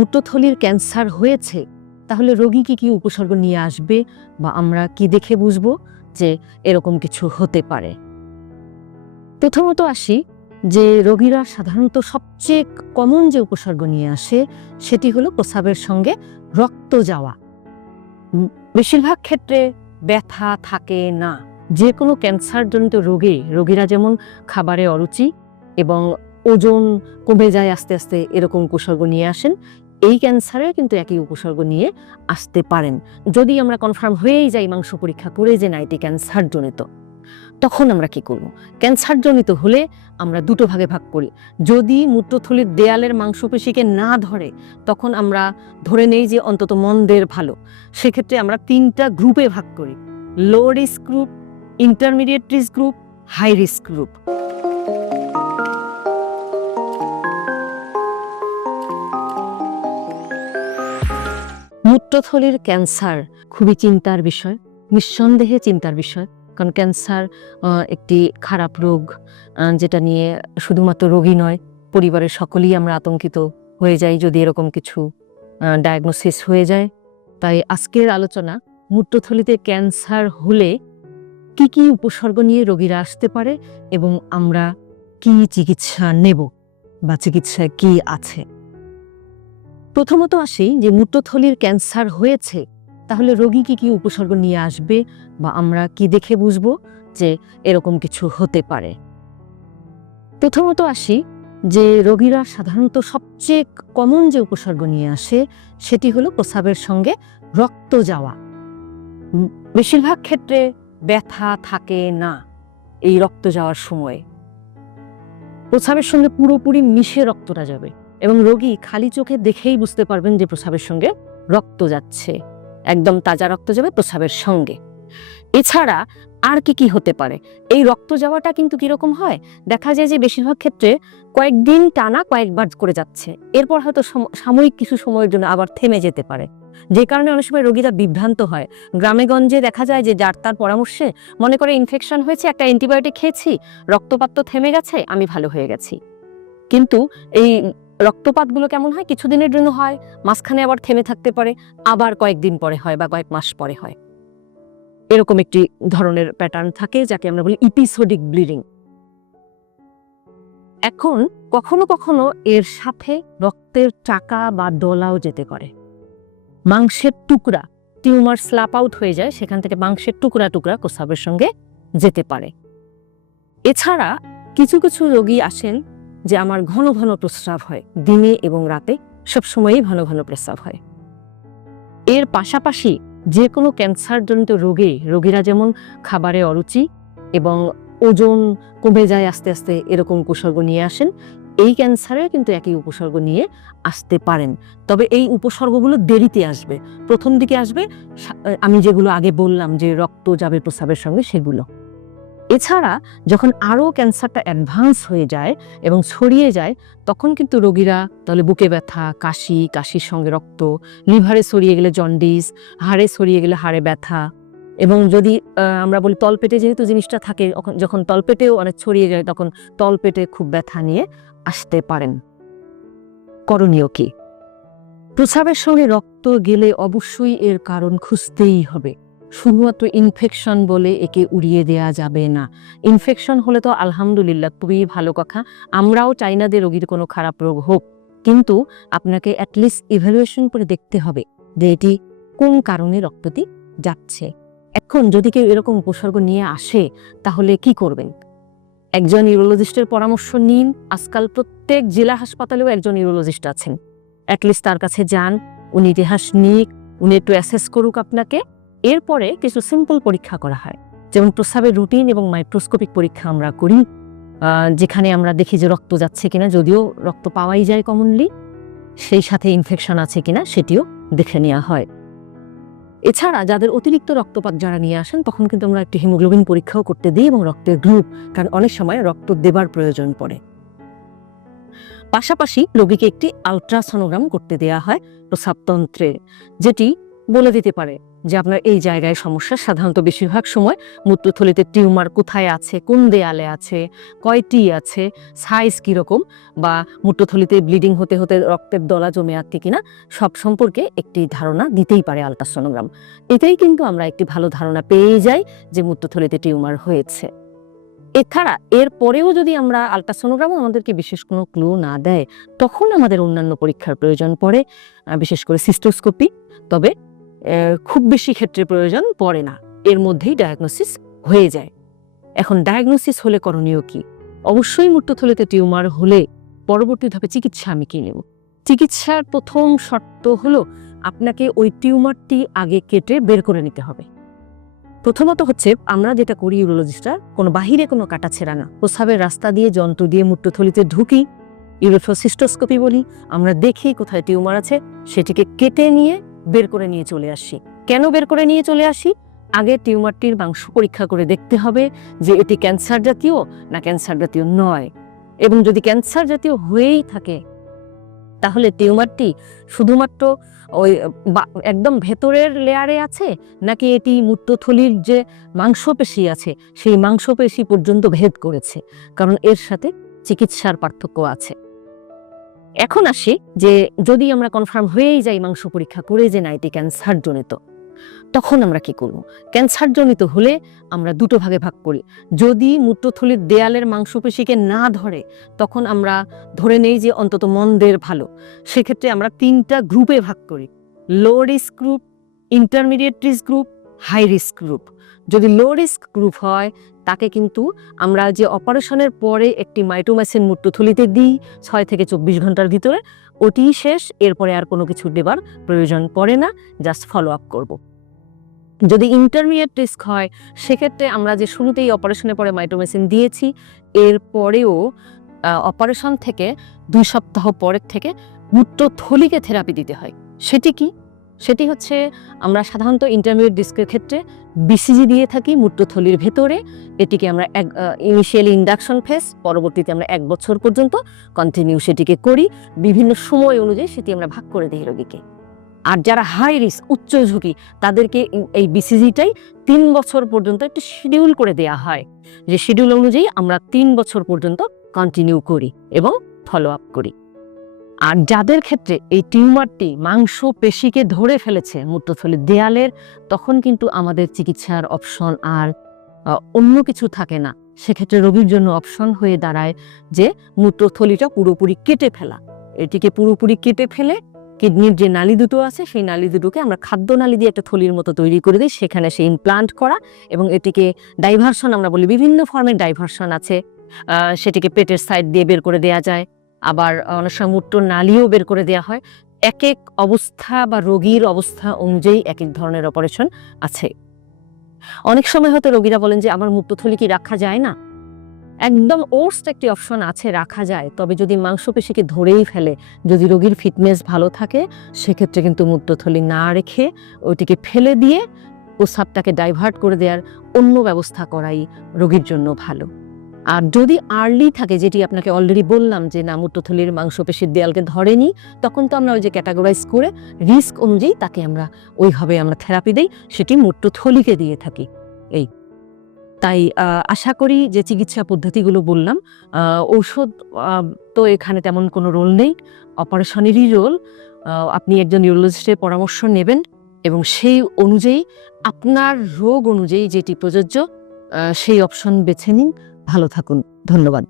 মূত্রথলির cancer হয়েছে, তাহলে রোগী কি কি উপসর্গ নিয়ে আসবে বা আমরা কি দেখে বুঝব যে এরকম কিছু হতে পারে? প্রথমত আসি যে রোগীরা সাধারণত সবচেয়ে কমন যে উপসর্গ নিয়ে আসে সেটি হলো প্রস্রাবের সঙ্গে রক্ত যাওয়া। বেশিরভাগ ক্ষেত্রে ব্যথা থাকে না। যে কোনো ক্যান্সারজনিত রোগে রোগীরা যেমন খাবারে অরুচি এবং ওজন কমে যায় আস্তে আস্তে এরকম উপসর্গ নিয়ে আসেন এই ক্যান্সারে কিন্তু একই উপসর্গ নিয়ে আসতে পারেন। যদি আমরা কনফার্ম হয়েই যাই মাংস পরীক্ষা করে যে না, এটি ক্যান্সার জনিত তখন আমরা কি করব? ক্যান্সার জনিত হলে আমরা দুটো ভাগে ভাগ করি। যদি মূত্রথলির দেয়ালের মাংসপেশিকে না ধরে, তখন আমরা ধরে নেই যে অন্তত মন্দের ভালো। সেক্ষেত্রে আমরা তিনটা গ্রুপে ভাগ করি। Low risk group intermediate risk group high risk group মূত্রথলির cancer খুবই চিন্তার বিষয়, নিঃসন্দেহে চিন্তার বিষয়। কারণ ক্যান্সার একটি খারাপ রোগ যেটা নিয়ে শুধুমাত্র রোগী নয়, পরিবারের সকলেই আমরা আতঙ্কিত হয়ে যাই যদি এরকম কিছু ডায়াগনোসিস হয়ে যায়। তাই আজকের আলোচনা, মূত্রথলিতে ক্যান্সার হলে কি কি উপসর্গ নিয়ে রোগীরা আসতে পারে এবং আমরা কি চিকিৎসা নেব বা চিকিৎসায় কি আছে? প্রথমত আসি যে মূত্রথলির ক্যান্সার হয়েছে, তাহলে রোগী কি কি উপসর্গ নিয়ে আসবে বা আমরা কি দেখে বুঝব যে এরকম কিছু হতে পারে? প্রথমত আসি যে রোগীরা সাধারণত সবচেয়ে কমন যে উপসর্গ নিয়ে আসে, সেটি হলো প্রস্রাবের সঙ্গে রক্ত যাওয়া। বেশিরভাগ ক্ষেত্রে ব্যথা থাকে না এই রক্ত যাওয়ার সময়। প্রস্রাবের সঙ্গে পুরোপুরি মিশে রক্তটা যাবে। এবং রোগী খালি চোখে দেখেই বুঝতে পারবেন যে প্রস্রাবের সঙ্গে রক্ত যাচ্ছে। একদম তাজা রক্ত যাবে প্রস্রাবের সঙ্গে। এছাড়া আর কি কি হতে পারে? এই রক্ত যাওয়াটা কিন্তু কীরকম হয়? দেখা যায় যে বেশিরভাগ ক্ষেত্রে কয়েকদিন টানা কয়েকবার করে যাচ্ছে। এরপর হয়তো সাময়িক কিছু সময়ের জন্য আবার থেমে যেতে পারে। যে কারণে অনেক সময় রোগীরা বিভ্রান্ত হয়। গ্রামেগঞ্জে দেখা যায় যে যার তার পরামর্শে মনে করে ইনফেকশন হয়েছে, একটা অ্যান্টিবায়োটিক খেয়েছি, রক্তপাত তো থেমে গেছে, আমি ভালো হয়ে গেছি। কিন্তু এই রক্তপাতগুলো কেমন হয়? কিছুদিনের জন্য হয়, মাঝখানে আবার থেমে থাকতে পারে, আবার কয়েকদিন পরে হয় বা কয়েক মাস পরে হয়। এরকম একটি ধরনের প্যাটার্ন থাকে যাকে আমরা বলি ইপিসোডিক ব্লিডিং এখন কখনো কখনো এর সাথে রক্তের টাকা বা দলাও যেতে পারে। মাংসের টুকরা, টিউমার স্ল্যাপ আউট হয়ে যায়, সেখান থেকে মাংসের টুকরা টুকরা প্রস্রাবের সঙ্গে যেতে পারে। এছাড়া কিছু কিছু রোগী আসেন যে আমার ঘন ঘন প্রস্রাব হয়, দিনে এবং রাতে সবসময়ই ঘন ঘন প্রস্রাব হয়। এর পাশাপাশি যে কোনো ক্যান্সারজনিত রোগে রোগীরা যেমন খাবারে অরুচি এবং ওজন কমে যায় আস্তে আস্তে এরকম উপসর্গ নিয়ে আসেন, এই ক্যান্সারে কিন্তু একই উপসর্গ নিয়ে আসতে পারেন। তবে এই উপসর্গগুলো দেরিতে আসবে। প্রথম দিকে আসবে আমি যেগুলো আগে বললাম যে রক্ত যাবে প্রস্রাবের সঙ্গে সেগুলো। এছাড়া যখন আরও ক্যান্সারটা অ্যাডভান্স হয়ে যায় এবং ছড়িয়ে যায়, তখন কিন্তু রোগীরা, তাহলে বুকে ব্যথা, কাশি, কাশির সঙ্গে রক্ত, লিভারে ছড়িয়ে গেলে জন্ডিস, হাড়ে ছড়িয়ে গেলে হাড়ে ব্যথা এবং যদি আমরা বলি তলপেটে যেহেতু জিনিসটা থাকে যখন- তলপেটেও অনেক ছড়িয়ে যায়, তখন তলপেটে খুব ব্যথা নিয়ে আসতে পারেন। করণীয় কি? প্রস্রাবের সঙ্গে রক্ত গেলে অবশ্যই এর কারণ খুঁজতেই হবে। শুধুমাত্র ইনফেকশন বলে একে উড়িয়ে দেয়া যাবে না। ইনফেকশন হলে তো আলহামদুলিল্লাহ খুবই ভালো কথা। আমরাও চাই না যে রোগীর কোনো খারাপ রোগ হোক। কিন্তু আপনাকে অ্যাটলিস্ট ইভ্যালুয়েশন করে দেখতে হবে যে এটি কোন কারণে রক্তটি যাচ্ছে। এখন যদি কেউ এরকম উপসর্গ নিয়ে আসে, তাহলে কি করবেন? একজন ইউরোলজিস্টের পরামর্শ নিন। আজকাল প্রত্যেক জেলা হাসপাতালেও একজন ইউরোলজিস্ট আছেন। অ্যাটলিস্ট তার কাছে যান, উনি ইতিহাস নিক, উনি একটু অ্যাসেস করুক আপনাকে। এরপরে কিছু সিম্পল পরীক্ষা করা হয়। যেমন প্রস্রাবের রুটিন এবং মাইক্রোস্কোপিক পরীক্ষা আমরা করি যেখানে আমরা দেখি যে রক্ত যাচ্ছে কিনা, যদিও রক্ত পাওয়াই যায় কমনলি সেই সাথে ইনফেকশন আছে কিনা সেটিও দেখে নেওয়া হয়। এছাড়া যাদের অতিরিক্ত রক্তপাত যারা নিয়ে আসেন, তখন কিন্তু আমরা একটি হিমোগ্লোবিন পরীক্ষাও করতে দিই এবং রক্তের গ্রুপ কারণ অনেক সময় রক্ত দেবার প্রয়োজন পড়ে। পাশাপাশি রোগীকে একটি আলট্রাসোনোগ্রাম করতে দেয়া হয় প্রস্রাবতন্ত্রে, যেটি বলে দিতে পারে যে আপনার এই জায়গায় সমস্যা। সাধারণত বেশিরভাগ সময় মূত্রথলিতে টিউমার কোথায় আছে, কোন দেয়ালে আছে, কয়টি আছে সাইজ কীরকম বা মূত্রথলিতে ব্লিডিং হতে হতে রক্তের দলা জমে আছে কিনা, সব সম্পর্কে একটি ধারণা দিতেই পারে আলট্রাসোনোগ্রাম এতেই কিন্তু আমরা একটি ভালো ধারণা পেয়ে যাই যে মূত্রথলিতে টিউমার হয়েছে। এছাড়া এর পরেও যদি আমরা আলট্রাসোনোগ্রাম আমাদেরকে বিশেষ কোনো ক্লু না দেয়, তখন আমাদের অন্যান্য পরীক্ষার প্রয়োজন পড়ে বিশেষ করে সিস্টোস্কোপি তবে খুব বেশি ক্ষেত্রে প্রয়োজন পড়ে না। এর মধ্যেই ডায়াগনোসিস হয়ে যায়। এখন ডায়াগনোসিস হলে করণীয় কি? অবশ্যই মূত্রথলিতে টিউমার হলে পরবর্তী ধাপে চিকিৎসা আমি কি নেব। চিকিৎসার প্রথম শর্ত হলো আপনাকে ওই টিউমারটি আগে কেটে বের করে নিতে হবে। প্রথমত হচ্ছে আমরা যেটা করি ইউরোলজিস্টরা, কোনো বাহিরে কোনো কাটা ছেঁড়া না। প্রস্রাবের রাস্তা দিয়ে যন্ত্র দিয়ে মূত্রথলিতে ঢুকি ইউরোথ্রোসিস্টোস্কোপি বলি, আমরা দেখি কোথায় টিউমার আছে, সেটিকে কেটে নিয়ে বের করে নিয়ে চলে আসি। কেন বের করে নিয়ে চলে আসি? আগে টিউমারটির মাংস পরীক্ষা করে দেখতে হবে যে এটি ক্যান্সার জাতীয় না ক্যান্সার জাতীয় নয়। এবং যদি ক্যান্সার জাতীয় হয়েই থাকে, তাহলে টিউমারটি শুধুমাত্র ওই একদম ভেতরের লেয়ারে আছে, নাকি এটি মূত্রথলির যে মাংসপেশি আছে, সেই মাংসপেশি পর্যন্ত ভেদ করেছে, কারণ এর সাথে চিকিৎসার পার্থক্য আছে। এখন আসি যে যদি আমরা কনফার্ম হয়েই যাই মাংস পরীক্ষা করে যে না, এটি ক্যান্সার জনিত তখন আমরা কি করব? ক্যান্সার জনিত হলে আমরা দুটো ভাগে ভাগ করি। যদি মূত্রথলির দেয়ালের মাংসপেশিকে না ধরে, তখন আমরা ধরে নেই যে অন্তত মন্দের ভালো। সেক্ষেত্রে আমরা তিনটা গ্রুপে ভাগ করি। Low risk group intermediate risk group high risk group যদি লো রিস্ক গ্রুপ হয়, তাকে কিন্তু আমরা যে অপারেশনের পরে একটি মাইটোম্যাসিন মূত্রথলিতে দিই ছয় থেকে চব্বিশ ঘণ্টার ভিতরে, ওটি শেষ, এরপরে আর কোনো কিছু দেবার প্রয়োজন পড়ে না জাস্ট ফলো আপ করব। যদি ইন্টারমিডিয়েট রিস্ক হয়, সেক্ষেত্রে আমরা যে শুরুতেই অপারেশনের পরে মাইটোমেসিন দিয়েছি এর পরেও অপারেশন থেকে দুই সপ্তাহ পরের থেকে মূত্রথলিকে থেরাপি দিতে হয়। সেটি কি? সেটি হচ্ছে আমরা সাধারণত ইন্টারমিডিয়েট ডিস্কের ক্ষেত্রে বিসিজি দিয়ে থাকি মূত্রথলির ভেতরে। এটিকে আমরা এক ইনিশিয়ালি ইন্ডাকশন ফেস পরবর্তীতে আমরা এক বছর পর্যন্ত কন্টিনিউ সেটিকে করি। বিভিন্ন সময় অনুযায়ী সেটি আমরা ভাগ করে দিই রোগীকে। আর যারা হাই রিস্ক উচ্চ ঝুঁকি, তাদেরকে এই- বিসিজিটাই তিন বছর পর্যন্ত একটি শিডিউল করে দেয়া হয়। যে শিডিউল অনুযায়ী আমরা তিন বছর পর্যন্ত কন্টিনিউ করি এবং ফলো আপ করি। আর যাদের ক্ষেত্রে এই টিউমারটি মাংস পেশিকে ধরে ফেলেছে মূত্রথলির দেয়ালের, তখন কিন্তু আমাদের চিকিৎসার অপশন আর অন্য কিছু থাকে না। সেক্ষেত্রে রোগীর জন্য অপশন হয়ে দাঁড়ায় যে মূত্রথলিটা পুরোপুরি কেটে ফেলা। এটিকে পুরোপুরি কেটে ফেলে কিডনির যে নালী দুটো আছে, সেই নালী দুটোকে আমরা খাদ্য নালী দিয়ে একটা থলির মতো তৈরি করে দিই। সেখানে সেই ইমপ্লান্ট করা এবং এটিকে ডাইভারশন আমরা বলি বিভিন্ন ফর্মের ডাইভারশন আছে। সেটিকে পেটের সাইড দিয়ে বের করে দেয়া যায়। আবার অনেক সময় মূত্র নালিও বের করে দেওয়া হয়। এক এক অবস্থা বা রোগীর অবস্থা অনুযায়ী এক এক ধরনের অপারেশন আছে। অনেক সময় হয়তো রোগীরা বলেন যে, আমার মূত্রথলি কি রাখা যায় না? একদম ওর্স্ট একটি অপশন আছে, রাখা যায়। তবে যদি মাংসপেশিকে ধরেই ফেলে, যদি রোগীর ফিটনেস ভালো থাকে, সেক্ষেত্রে কিন্তু মূত্রথলি না রেখে ওইটিকে ফেলে দিয়ে প্রস্রাবটাকে ডাইভার্ট করে দেওয়ার অন্য ব্যবস্থা করাই রোগীর জন্য ভালো। আর যদি আর্লি থাকে, যেটি আপনাকে অলরেডি বললাম যে না, মূত্রথলির মাংসপেশির দেয়ালকে ধরেনি, তখন তো আমরা ওই যে ক্যাটাগরাইজ করে রিস্ক অনুযায়ী তাকে আমরা ওইভাবে আমরা থেরাপি দেই, সেটি মূত্রথলিকে দিয়ে থাকি। এই। তাই আশা করি যে চিকিৎসা পদ্ধতিগুলো বললাম ঔষধ তো এখানে তেমন কোনো রোল নেই। অপারেশনেরই রোল আপনি একজন ইউরোলজিস্টের পরামর্শ নেবেন এবং সেই অনুযায়ী আপনার রোগ অনুযায়ী যেটি প্রযোজ্য সেই অপশন বেছে নিন। ভালো থাকুন ধন্যবাদ।